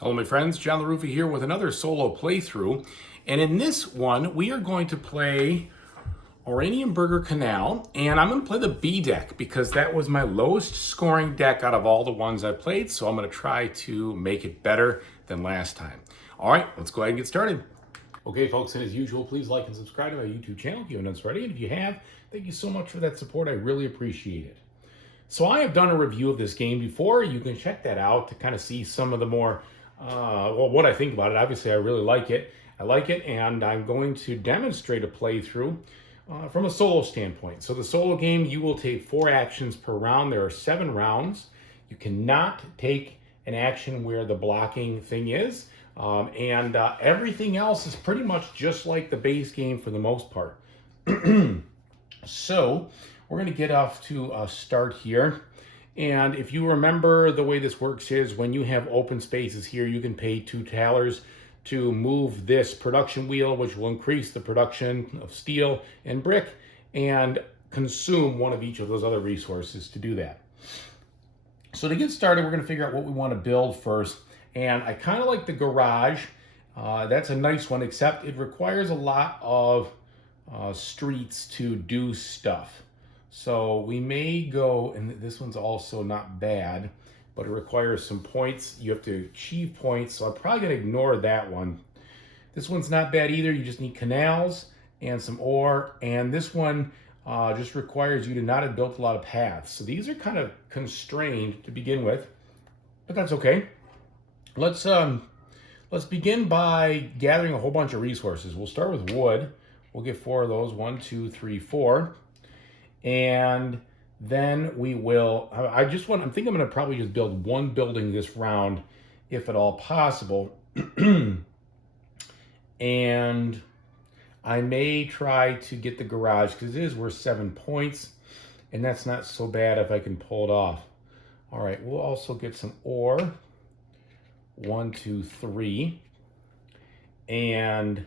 Hello my friends, John LaRuffa here with another solo playthrough. And in this one, we are going to play Oranienburger Kanal, and I'm going to play the B deck because that was my lowest scoring deck out of all the ones I played, so I'm going to try to make it better than last time. All right, let's go ahead and get started. Okay folks, and as usual, please like and subscribe to my YouTube channel if you haven't already, and if you have, thank you so much for that support. I really appreciate it. So I have done a review of this game before. You can check that out to kind of see some of the more what I think about it. Obviously, I really like it. I like it, and I'm going to demonstrate a playthrough from a solo standpoint. So the solo game, you will take 4 actions per round. There are 7 rounds. You cannot take an action where the blocking thing is, and everything else is pretty much just like the base game for the most part. So we're going to get off to a start here. And if you remember, the way this works is when you have open spaces here, you can pay 2 talers to move this production wheel, which will increase the production of steel and brick, and consume one of each of those other resources to do that. So to get started, we're going to figure out what we want to build first. And I kind of like the garage. That's a nice one, except it requires a lot of streets to do stuff. So we may go, and this one's also not bad, but it requires some points. You have to achieve points, so I'm probably going to ignore that one. This one's not bad either. You just need canals and some ore, and this one just requires you to not have built a lot of paths. So these are kind of constrained to begin with, but that's okay. Let's begin by gathering a whole bunch of resources. We'll start with wood. We'll get 4 of those, 1, 2, 3, 4. And then we will, I'm thinking I'm going to probably just build 1 building this round, if at all possible. And I may try to get the garage, because it is worth 7 points, and that's not so bad if I can pull it off. All right, we'll also get some ore. 1, 2, 3. And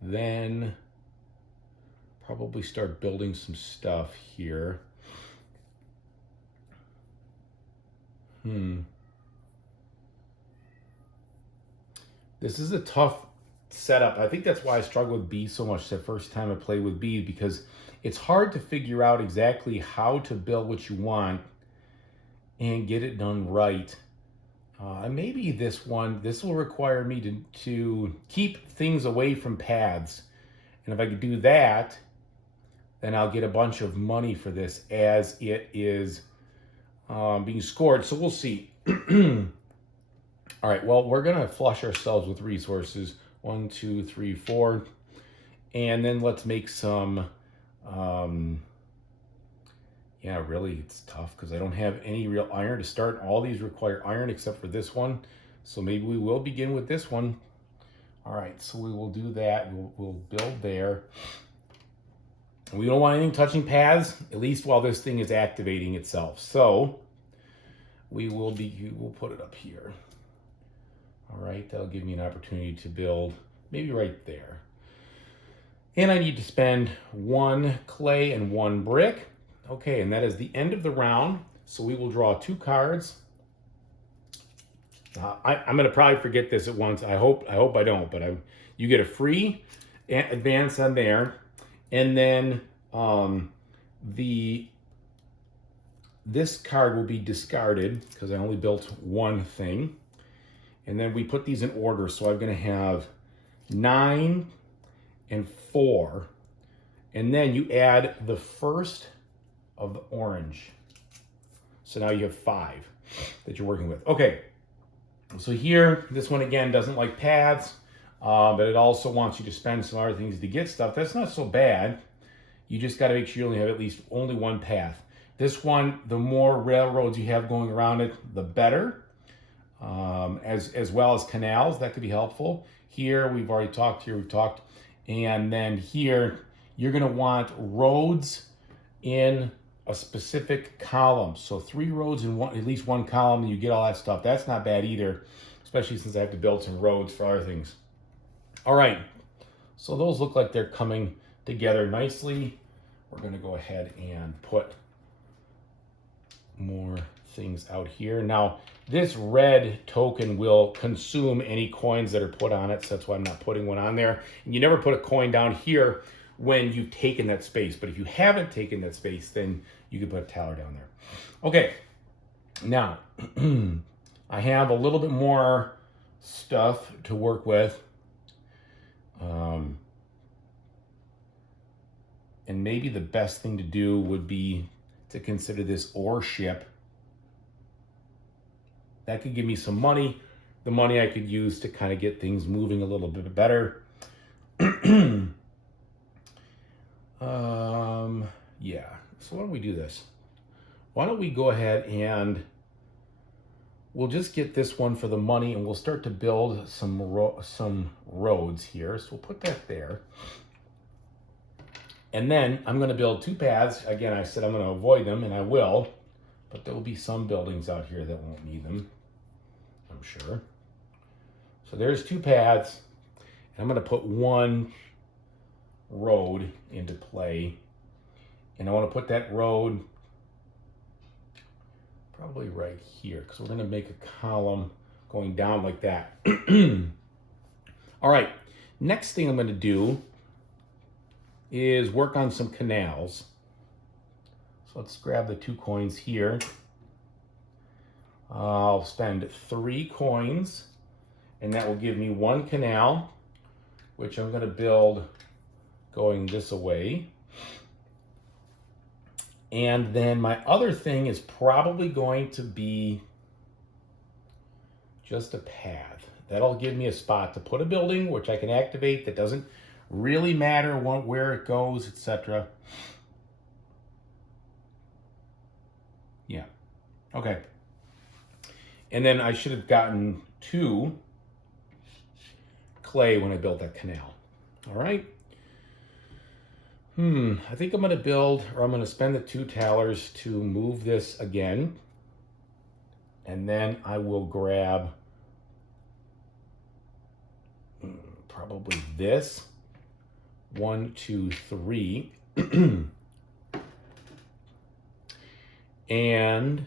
then probably start building some stuff here. This is a tough setup. I think that's why I struggled with B so much the first time I played with B, because it's hard to figure out exactly how to build what you want and get it done right. Maybe this will require me to keep things away from paths. And if I could do that, then I'll get a bunch of money for this as it is being scored. So we'll see. All right, well, we're going to flush ourselves with resources. 1, 2, 3, 4. And then let's make some... yeah, really, it's tough because I don't have any real iron to start. All these require iron except for this one. So maybe we will begin with this one. All right, so we will do that. We'll build there. We don't want anything touching paths, at least while this thing is activating itself. So we'll put it up here. All right, that'll give me an opportunity to build maybe right there. And I need to spend 1 clay and 1 brick. Okay, and that is the end of the round. So we will draw 2 cards. I'm going to probably forget this at once. I hope I don't, but you get a free advance on there. And then this card will be discarded because I only built 1 thing. And then we put these in order. So I'm going to have 9 and 4. And then you add the first of the orange. So now you have 5 that you're working with. Okay. So here, this one again doesn't like paths. But it also wants you to spend some other things to get stuff. That's not so bad. You just got to make sure you only have at least only 1 path. This one, the more railroads you have going around it, the better. As well as canals, that could be helpful. Here, we've already talked. And then here, you're going to want roads in a specific column. So 3 roads in at least 1 column, and you get all that stuff. That's not bad either, especially since I have to build some roads for other things. All right, so those look like they're coming together nicely. We're going to go ahead and put more things out here. Now, this red token will consume any coins that are put on it, so that's why I'm not putting one on there. And you never put a coin down here when you've taken that space. But if you haven't taken that space, then you can put a taller down there. Okay, now, I have a little bit more stuff to work with. And maybe the best thing to do would be to consider this ore ship. That could give me some money. The money I could use to kind of get things moving a little bit better. Yeah, so why don't we do this? Why don't we go ahead and we'll just get this one for the money, and we'll start to build some roads here. So we'll put that there. And then I'm going to build 2 paths. Again, I said I'm going to avoid them, and I will. But there will be some buildings out here that won't need them, I'm sure. So there's 2 paths. And I'm going to put 1 road into play. And I want to put that road probably right here, because we're going to make a column going down like that. All right, next thing I'm going to do is work on some canals. So let's grab the 2 coins here. I'll spend 3 coins, and that will give me 1 canal, which I'm going to build going this way. And then my other thing is probably going to be just a path. That'll give me a spot to put a building, which I can activate. That doesn't really matter where it goes, etc. Yeah, okay. And then I should have gotten 2 clay when I built that canal. All right. I think I'm going to build, or I'm going to spend the 2 talers to move this again. And then I will grab probably this. 1, 2, 3. And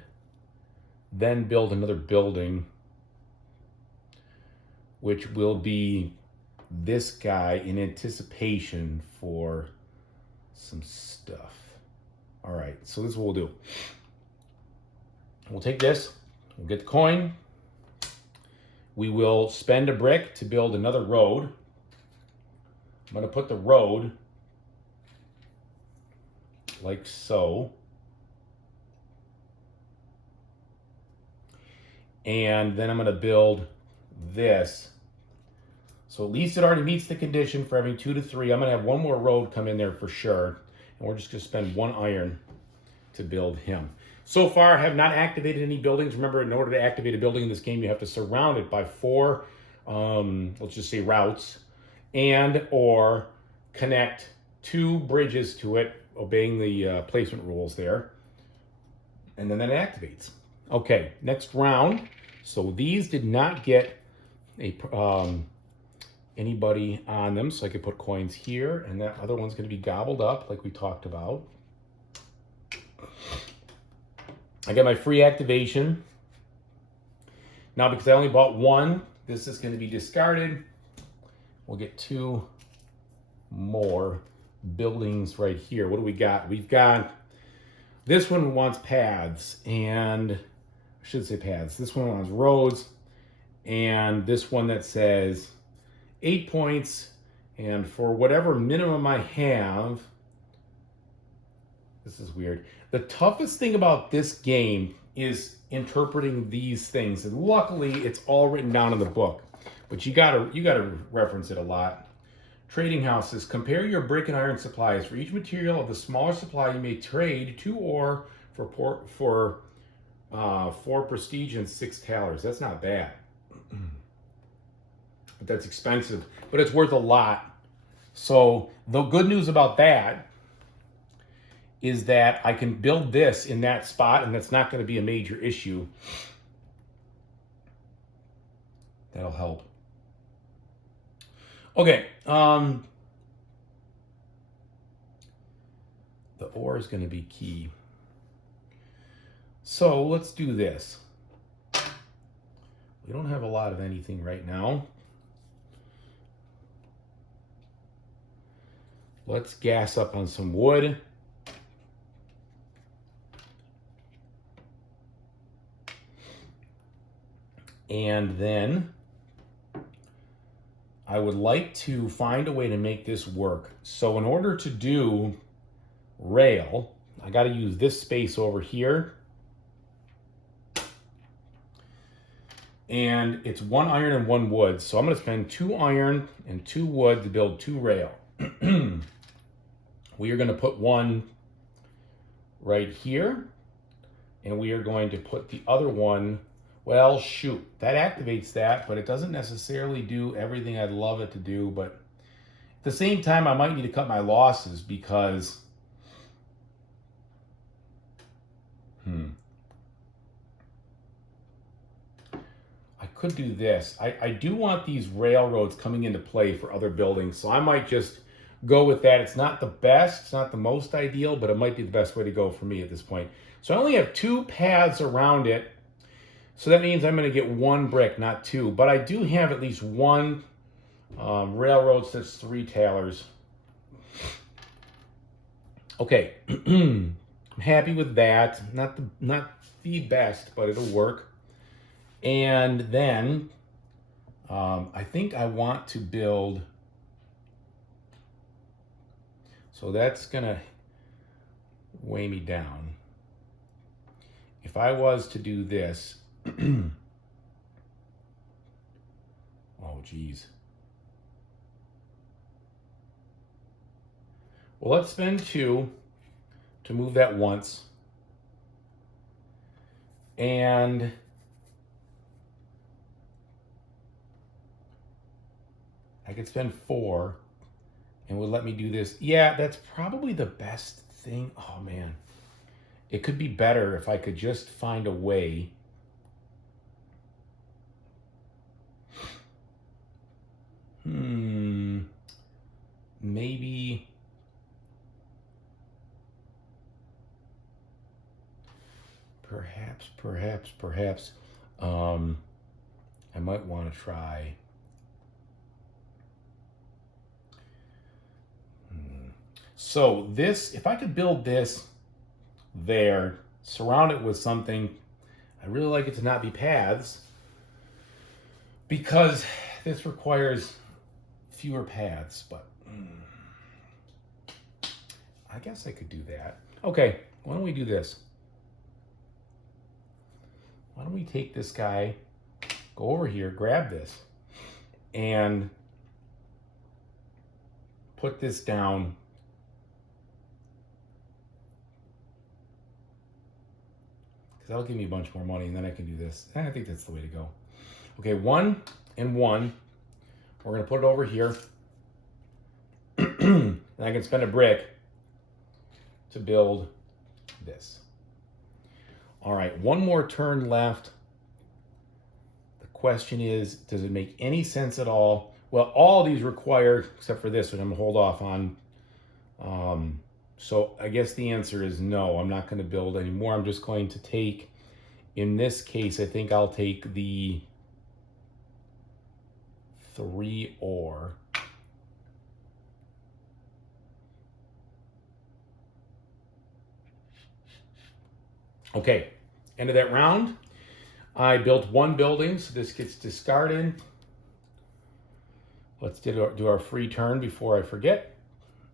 then build another building, which will be this guy in anticipation for some stuff. All right, so this is what we'll do. We'll take this, we'll get the coin. We will spend a brick to build another road. I'm going to put the road like so. And then I'm going to build this. So at least it already meets the condition for having 2 to 3. I'm going to have 1 more road come in there for sure. And we're just going to spend 1 iron to build him. So far, I have not activated any buildings. Remember, in order to activate a building in this game, you have to surround it by 4, let's just say routes, and or connect 2 bridges to it, obeying the placement rules there. And then that activates. Okay, next round. So these did not get a anybody on them, so I could put coins here, and that other one's going to be gobbled up like we talked about. I got my free activation. Now, because I only bought 1, this is going to be discarded. We'll get 2 more buildings right here. What do we got? We've got, this one wants paths, and I should say paths. This one wants roads, and this one that says 8 points, and for whatever minimum I have, this is weird. The toughest thing about this game is interpreting these things, and luckily it's all written down in the book, but you gotta reference it a lot. Trading houses. Compare your brick and iron supplies. For each material of the smaller supply, you may trade 2 ore for 4 prestige and 6 talers. That's not bad. But that's expensive, but it's worth a lot. So the good news about that is that I can build this in that spot, and that's not going to be a major issue. That'll help. Okay. The ore is going to be key. So let's do this. We don't have a lot of anything right now. Let's gas up on some wood. And then I would like to find a way to make this work. So in order to do rail, I got to use this space over here. And it's 1 iron and 1 wood. So I'm going to spend 2 iron and 2 wood to build 2 rail. We are going to put one right here. And we are going to put the other one, well, shoot, that activates that, but it doesn't necessarily do everything I'd love it to do. But at the same time, I might need to cut my losses because I could do this. I do want these railroads coming into play for other buildings, so I might just go with that. It's not the best, it's not the most ideal, but it might be the best way to go for me at this point. So I only have 2 paths around it, so that means I'm going to get 1 brick, not 2. But I do have at least 1 railroad, so that's 3 talers. Okay, I'm happy with that. Not the best, but it'll work. And then I think I want to build, so that's gonna weigh me down. If I was to do this, oh geez. Well, let's spend 2 to move that once. And I could spend 4 and would let me do this. Yeah, that's probably the best thing. Oh man, it could be better if I could just find a way. Maybe perhaps I might want to try. So this, if I could build this there, surround it with something, I really like it to not be paths because this requires fewer paths, but I guess I could do that. Okay, why don't we do this? Why don't we take this guy, go over here, grab this, and put this down. Because that'll give me a bunch more money, and then I can do this. I think that's the way to go. Okay, 1 and 1. We're going to put it over here. And I can spend a brick to build this. All right, 1 more turn left. The question is, does it make any sense at all? Well, all these require, except for this, which I'm going to hold off on. So I guess the answer is no. I'm not going to build anymore. I'm just going to take, in this case, I think I'll take the 3 ore. Okay, end of that round. I built 1 building, so this gets discarded. Let's do our free turn before I forget.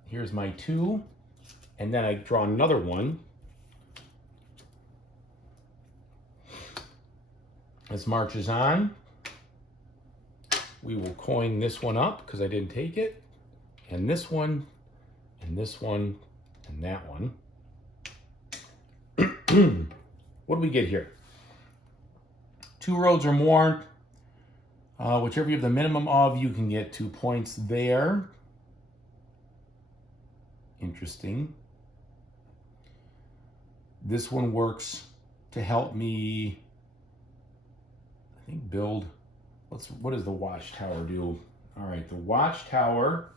Here's my 2, and then I draw another 1. This marches on. We will coin this one up because I didn't take it, and this one, and this one, and that one. What do we get here? 2 roads or more. Whichever you have the minimum of, you can get 2 points there. Interesting. This one works to help me, I think, build. What does the watchtower do? All right, the watchtower.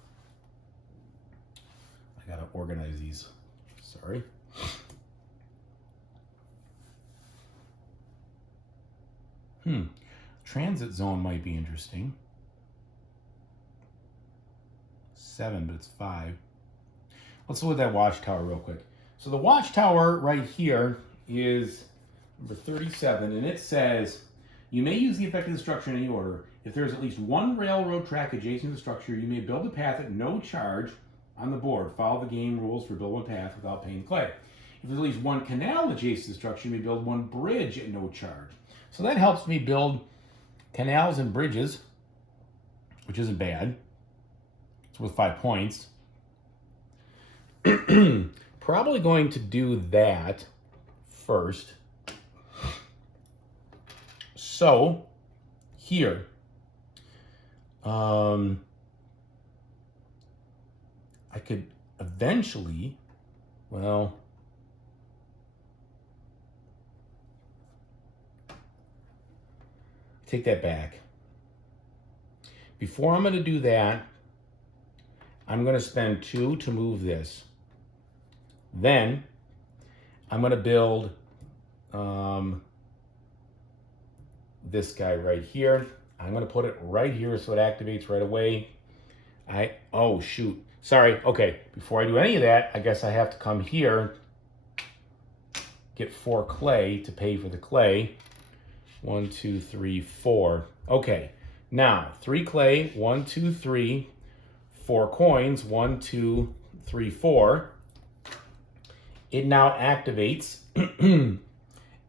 I gotta organize these. Sorry. Transit zone might be interesting. 7, but it's 5. Let's look at that watchtower real quick. So the watchtower right here is number 37, and it says, you may use the effect of the structure in any order. If there is at least one railroad track adjacent to the structure, you may build a path at no charge on the board. Follow the game rules for build one path without paying clay. If there's at least one canal adjacent to the structure, you may build one bridge at no charge. So that helps me build canals and bridges, which isn't bad. It's worth 5 points. Probably going to do that first. So here, I could eventually, well, take that back. Before I'm going to do that, I'm going to spend 2 to move this. Then I'm going to build this guy right here. I'm going to put it right here so it activates right away. Oh shoot. Sorry. Okay. Before I do any of that, I guess I have to come here, get 4 clay to pay for the clay. 1, 2, 3, 4. Okay. Now 3 clay. 1, 2, 3. 4 coins. 1, 2, 3, 4. It now activates.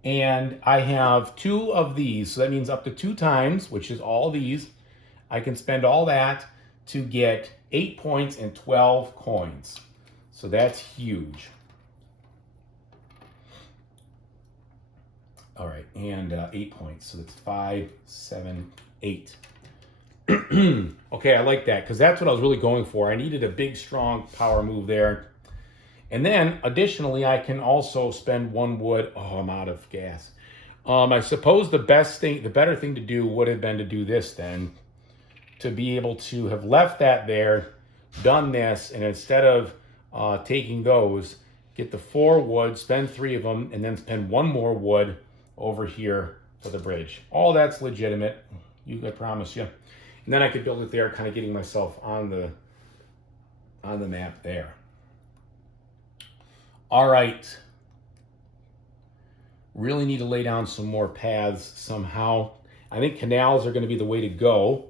And I have 2 of these. So that means up to 2 times, which is all these. I can spend all that to get 8 points and 12 coins. So that's huge. All right, and 8 points. So that's 5, 7, 8. Okay, I like that because that's what I was really going for. I needed a big, strong power move there. And then, additionally, I can also spend 1 wood. Oh, I'm out of gas. I suppose the better thing to do would have been to do this then, to be able to have left that there, done this, and instead of taking those, get the 4 wood, spend 3 of them, and then spend 1 more wood over here for the bridge. All that's legitimate, I promise you. And then I could build it there, kind of getting myself on the map there. All right. Really need to lay down some more paths somehow. I think canals are going to be the way to go.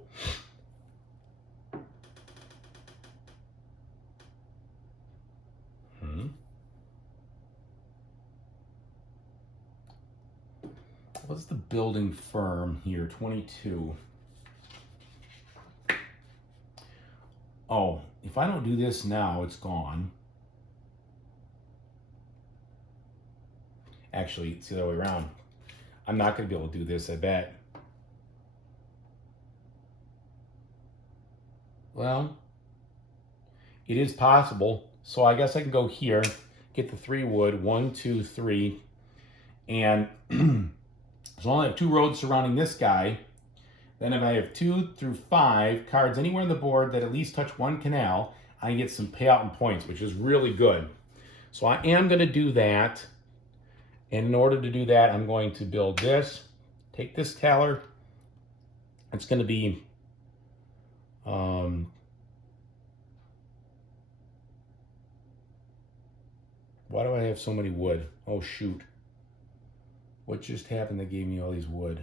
What's the building firm here? 22. Oh, if I don't do this now, it's gone. Actually, it's the other way around. I'm not going to be able to do this, I bet. Well, it is possible. So I guess I can go here, get the 3 wood, 1, 2, 3, and so I only have 2 roads surrounding this guy. Then if I have 2 through 5 cards anywhere on the board that at least touch 1 canal, I get some payout and points, which is really good. So I am going to do that. And in order to do that, I'm going to build this. Take this taller. It's going to be why do I have so many wood? Oh, shoot. What just happened that gave me all these wood?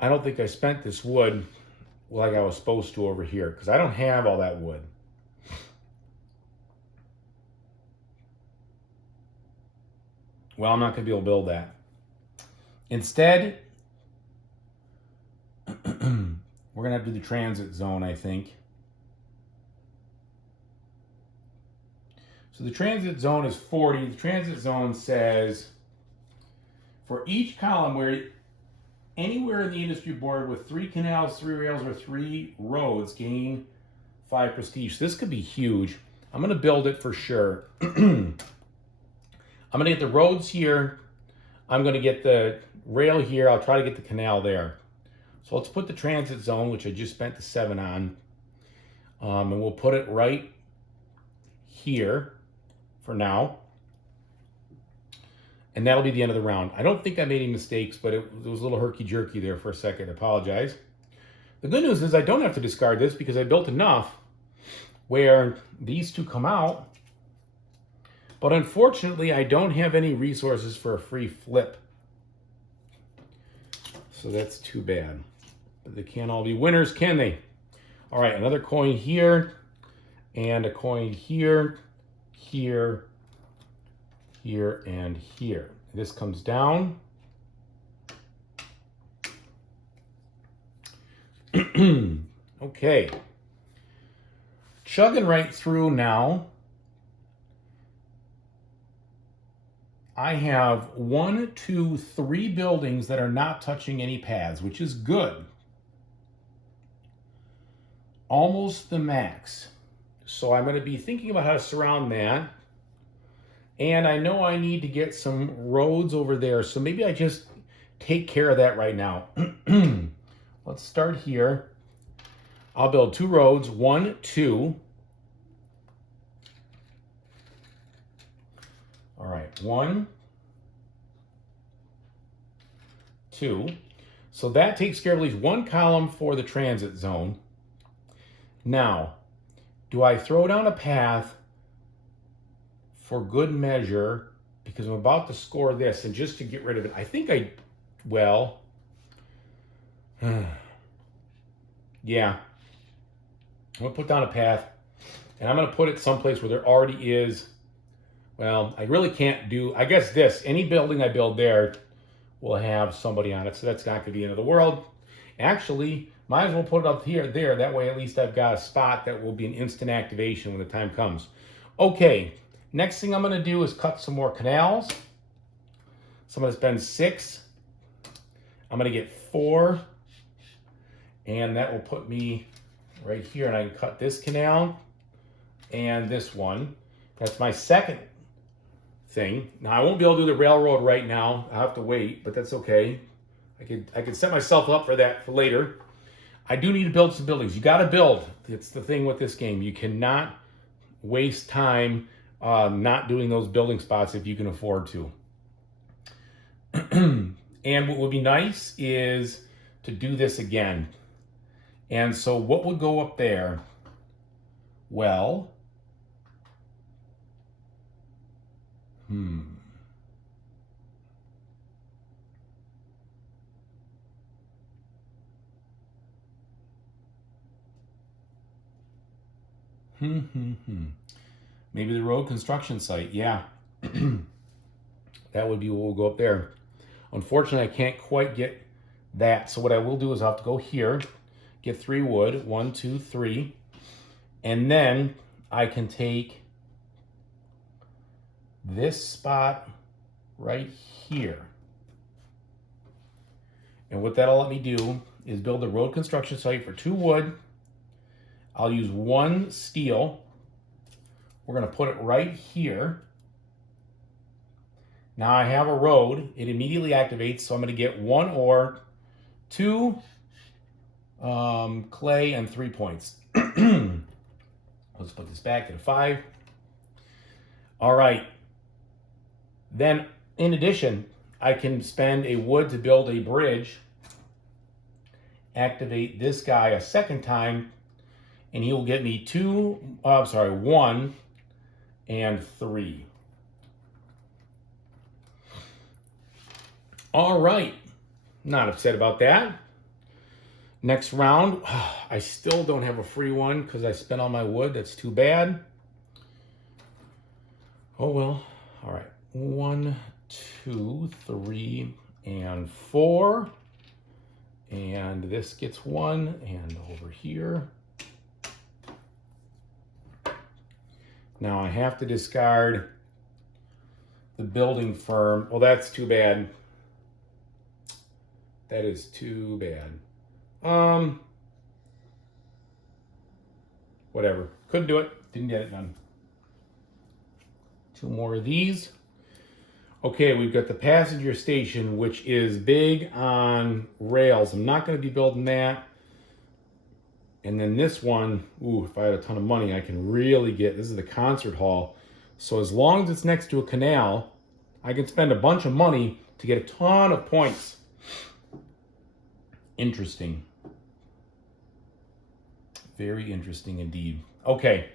I don't think I spent this wood like I was supposed to over here because I don't have all that wood. Well, I'm not going to be able to build that. Instead, we're going to have to do the transit zone, I think. So the transit zone is 40. The transit zone says for each column where anywhere in the industry board with 3 canals, 3 rails, or 3 roads gain 5 prestige. So this could be huge. I'm going to build it for sure. I'm going to get the roads here. I'm going to get the rail here. I'll try to get the canal there. So let's put the transit zone, which I just spent the 7 on. And we'll put it right here for now. And that'll be the end of the round. I don't think I made any mistakes, but it was a little herky-jerky there for a second. I apologize. The good news is I don't have to discard this because I built enough where these two come out. But unfortunately, I don't have any resources for a free flip. So that's too bad. But they can't all be winners, can they? All right, another coin here, and a coin here, here, here, and here. This comes down. Okay. Chugging right through now. I have 1, 2, 3 buildings that are not touching any paths, which is good. Almost the max. So I'm going to be thinking about how to surround that. And I know I need to get some roads over there, so maybe I just take care of that right now. Let's start here. I'll build 2 roads, 1, 2. All right, 1, 2. So that takes care of at least 1 column for the transit zone. Now, do I throw down a path for good measure because I'm about to score this and just to get rid of it? I think well, yeah. I'm going to put down a path and I'm going to put it someplace where there already is. Well, I really can't do, I guess any building I build there will have somebody on it. So that's not going to be the end of the world. Actually, might as well put it up here, there. That way at least I've got a spot that will be an instant activation when the time comes. Okay, next thing I'm going to do is cut some more canals. So I'm going to spend 6. I'm going to get 4. And that will put me right here. And I can cut this canal and this one. That's my second thing. Now I won't be able to do the railroad right now. I'll have to wait, but that's okay. I could set myself up for that for later. I do need to build some buildings. You got to build. It's the thing with this game. You cannot waste time not doing those building spots if you can afford to. And what would be nice is to do this again. And so what would go up there? Well, Maybe the road construction site. Yeah. That would be what will go up there. Unfortunately, I can't quite get that. So what I will do is I'll have to go here, get 3 wood, 1, 2, 3. And then I can take this spot right here. And what that'll let me do is build a road construction site for 2 wood. I'll use 1 steel. We're going to put it right here. Now I have a road. It immediately activates, so I'm going to get 1 ore, 2 clay, and 3 points. Let's put this back at a 5. All right. Then, in addition, I can spend a wood to build a bridge, activate this guy a second time, and he will get me 1 and 3. All right. Not upset about that. Next round, I still don't have a free one because I spent all my wood. That's too bad. Oh well. All right. 1, 2, 3, and 4. And this gets 1, and over here. Now I have to discard the building firm. Well, that's too bad. That is too bad. Whatever. Couldn't do it. Didn't get it done. 2 more of these. Okay, we've got the passenger station, which is big on rails. I'm not going to be building that. And then this one, ooh, if I had a ton of money, I can really get, this is the concert hall. So as long as it's next to a canal, I can spend a bunch of money to get a ton of points. Interesting. Very interesting indeed. Okay.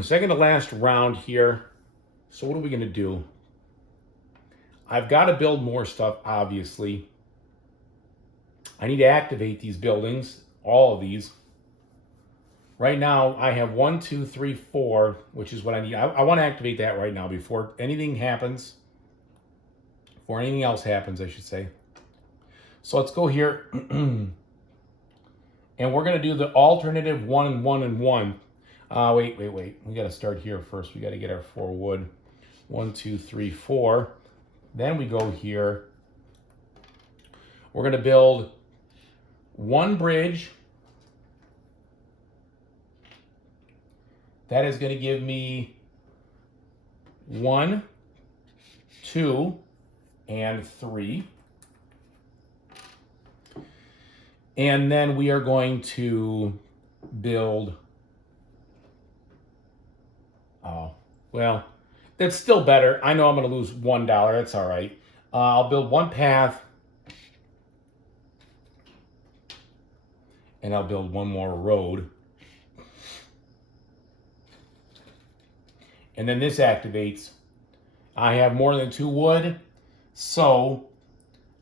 Second to last round here. So what are we going to do? I've got to build more stuff, obviously. I need to activate these buildings, all of these. Right now, I have 1, 2, 3, 4, which is what I need. I want to activate that right now before anything happens. Before anything else happens, I should say. So let's go here. And we're going to do the alternative 1 and 1 and 1. Wait. We got to start here first. We got to get our 4 wood. 1, 2, 3, 4. Then we go here. We're going to build 1 bridge. That is going to give me 1, 2, and 3. And then we are going to build, oh, well, that's still better. I know I'm going to lose $1. That's all right. I'll build 1 path. And I'll build 1 more road. And then this activates. I have more than 2 wood. So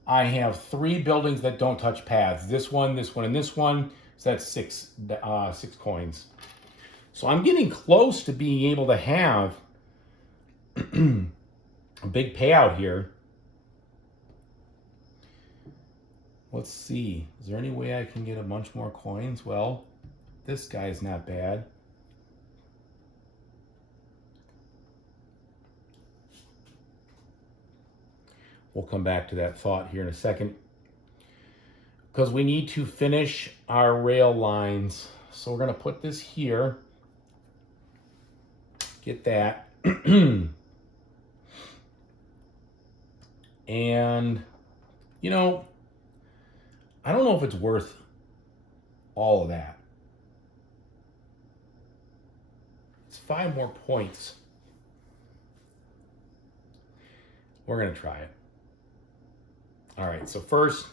I have 3 buildings that don't touch paths. This one, and this one. So that's 6 coins. So I'm getting close to being able to have a big payout here. Let's see. Is there any way I can get a bunch more coins? Well, this guy's not bad. We'll come back to that thought here in a second. Because we need to finish our rail lines. So we're going to put this here. Get that. And, you know, I don't know if it's worth all of that. It's 5 more points. We're going to try it. All right, so first,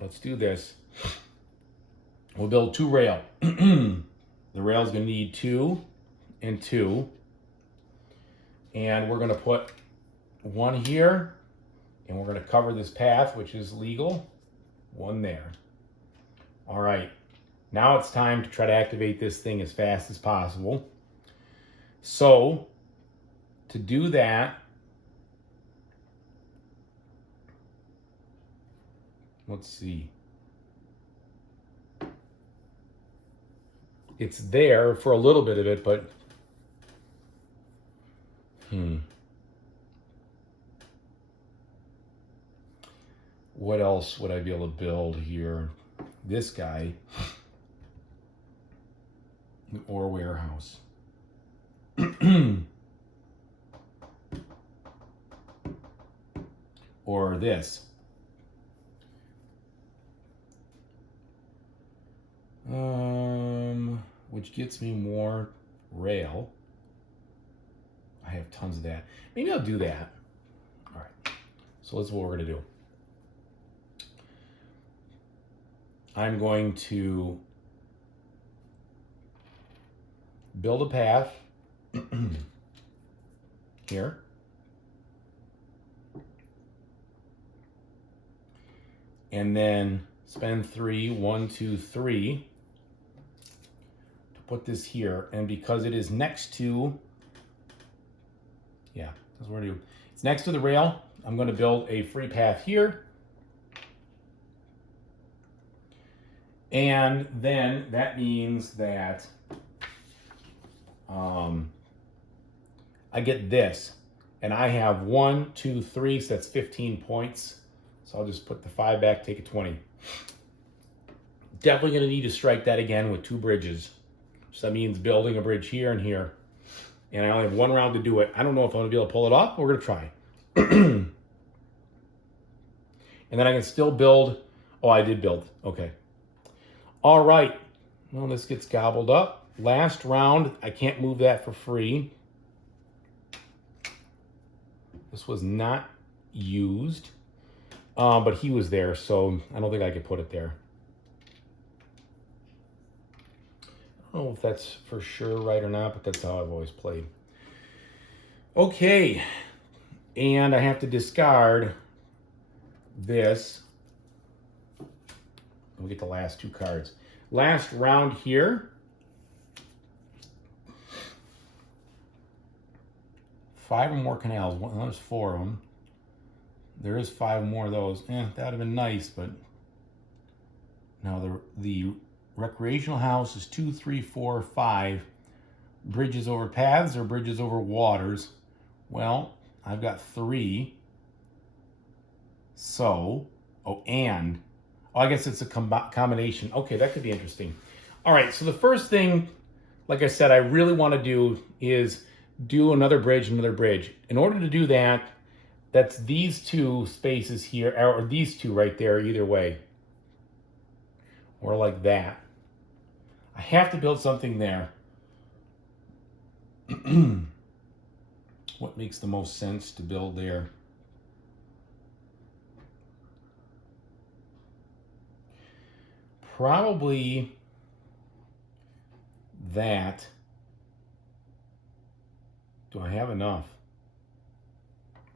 let's do this. We'll build 2 rail. The rail's going to need 2 and 2. And we're going to put 1 here. And we're going to cover this path, which is legal. 1 there. All right. Now it's time to try to activate this thing as fast as possible. So, to do that, let's see. It's there for a little bit of it, but what else would I be able to build here? This guy, or warehouse. Or this. Which gets me more rail. I have tons of that. Maybe I'll do that. All right. So that's what we're going to do. I'm going to build a path here. And then spend 3, 1, 2, 3 to put this here. And because it is next to, yeah, that's what we're going to do. It's next to the rail. I'm going to build a free path here. And then that means that I get this. And I have 1, 2, 3, so that's 15 points. So I'll just put the 5 back, take a 20. Definitely going to need to strike that again with 2 bridges. So that means building a bridge here and here. And I only have 1 round to do it. I don't know if I'm going to be able to pull it off, but we're going to try. And then I can still build. Oh, I did build. Okay. All right. Well, this gets gobbled up. Last round. I can't move that for free. This was not used, but he was there, so I don't think I could put it there. I don't know if that's for sure right or not, but that's how I've always played. Okay, and I have to discard this. We'll get the last two cards. Last round here. 5 or more canals. There's 4 of them. There is 5 more of those. That would have been nice, but now the recreational house is 2, 3, 4, 5. Bridges over paths or bridges over waters. Well, I've got 3. So, I guess it's a combination. Okay, that could be interesting. All right, so the first thing, like I said, I really want to do is do another bridge. In order to do that, that's these 2 spaces here, or these 2 right there, either way. Or like that. I have to build something there. What makes the most sense to build there? Probably that. Do I have enough?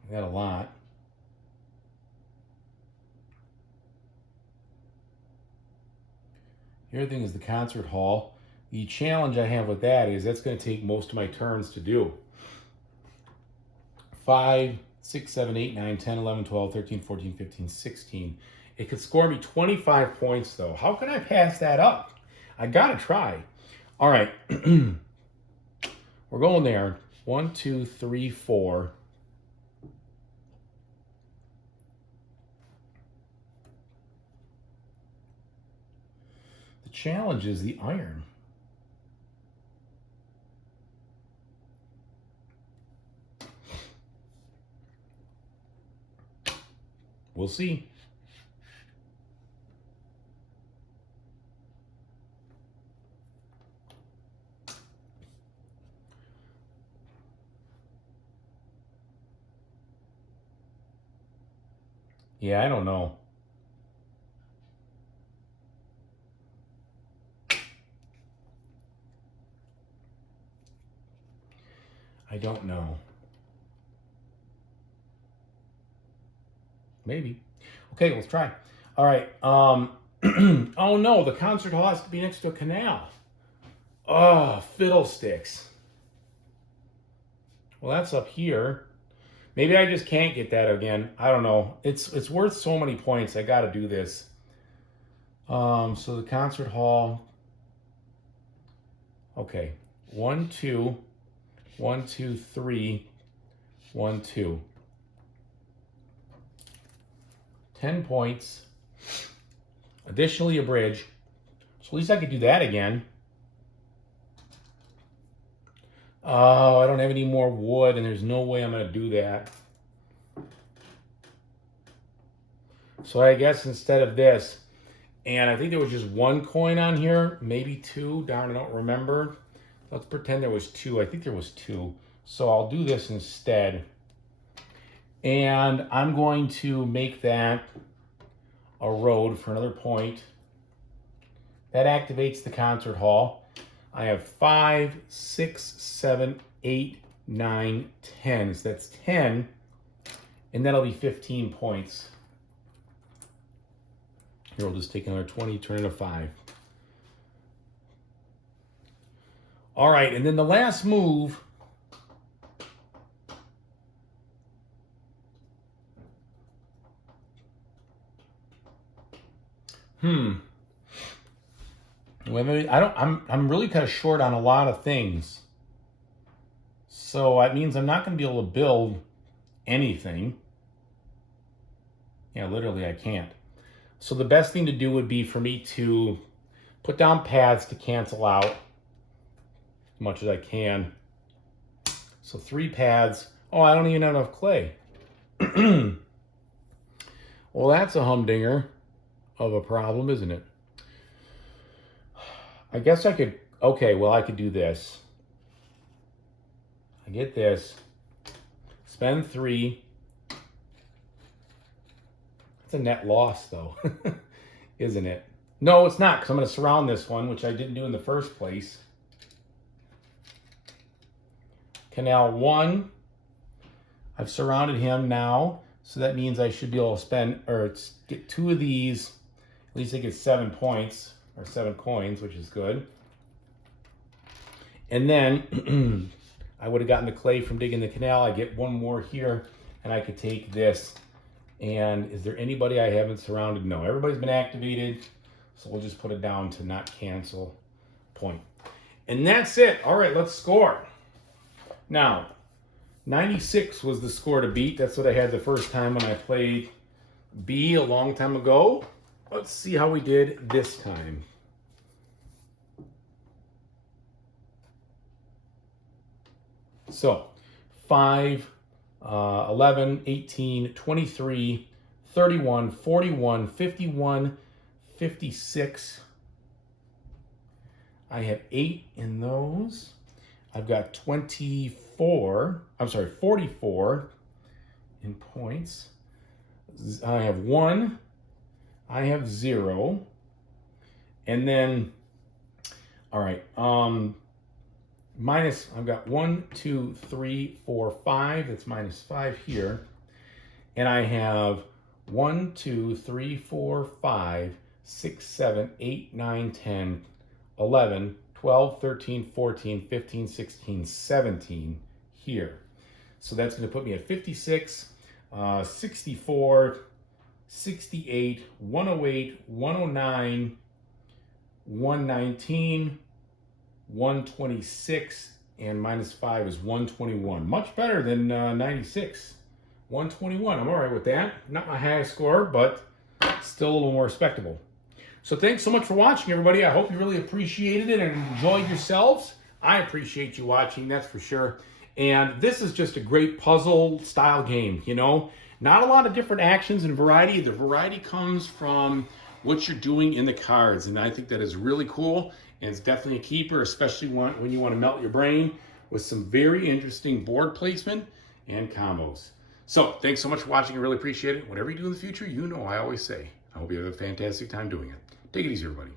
I got a lot. The other thing is the concert hall. The challenge I have with that is that's going to take most of my turns to do. 5, 6, 7, 8, 9, 10, 11, 12, 13, 14, 15, 16. It could score me 25 points, though. How can I pass that up? I got to try. All right. We're going there. 1, 2, 3, 4. The challenge is the iron. We'll see. Yeah, I don't know. I don't know. Maybe. Okay, let's try. All right. Oh no, the concert hall has to be next to a canal. Oh, fiddlesticks. Well, that's up here. Maybe I just can't get that again. I don't know. It's worth so many points. I got to do this. So the concert hall. Okay. 1, 2. 1, 2, 3. 1, 2. 10 points. Additionally, a bridge. So at least I could do that again. Oh, I don't have any more wood, and there's no way I'm going to do that. So I guess instead of this, and I think there was just 1 coin on here, maybe 2. Darn, I don't remember. Let's pretend there was 2. I think there was 2. So I'll do this instead. And I'm going to make that a road for another point. That activates the concert hall. I have 5, 6, 7, 8, 9, 10. So that's 10. And that'll be 15 points. Here, we'll just take another 20, turn it to 5. All right, and then the last move. I'm really kind of short on a lot of things. So that means I'm not going to be able to build anything. Yeah, literally I can't. So the best thing to do would be for me to put down paths to cancel out as much as I can. So 3 paths. Oh, I don't even have enough clay. Well, that's a humdinger of a problem, isn't it? I guess I could, okay, well, I could do this. I get this, spend 3. It's a net loss though, isn't it? No, it's not, because I'm going to surround this one, which I didn't do in the first place. Canal 1, I've surrounded him now, so that means I should be able to spend, or get 2 of these. At least I get 7 points, or 7 coins, which is good. And then I would have gotten the clay from digging the canal. I get 1 more here, and I could take this. And is there anybody I haven't surrounded? No, everybody's been activated. So we'll just put it down to not cancel point. And that's it. All right, let's score. Now, 96 was the score to beat. That's what I had the first time when I played B a long time ago. Let's see how we did this time. So, 5, 11, 18, 23, 31, 41, 51, 56. I have 8 in those. I've got 44 in points. I have 1. I have 0. And then, all right, minus, I've got 1, 2, 3, 4, 5. That's minus 5 here. And I have 1, 2, 3, 4, 5, 6, 7, 8, 9, 10, 11, 12, 13, 14, 15, 16, 17 here. So that's going to put me at 56, 64, 68, 108, 109, 119, 126, and minus 5 is 121. Much better than 96. 121. I'm all right with that. Not my highest score, but still a little more respectable. So thanks so much for watching, everybody. I hope you really appreciated it and enjoyed yourselves. I appreciate you watching, that's for sure. And this is just a great puzzle style game, you know. Not a lot of different actions and variety. The variety comes from what you're doing in the cards, and I think that is really cool. And it's definitely a keeper, especially when you want to melt your brain with some very interesting board placement and combos. So thanks so much for watching. I really appreciate it. Whatever you do in the future, you know I always say, I hope you have a fantastic time doing it. Take it easy, everybody.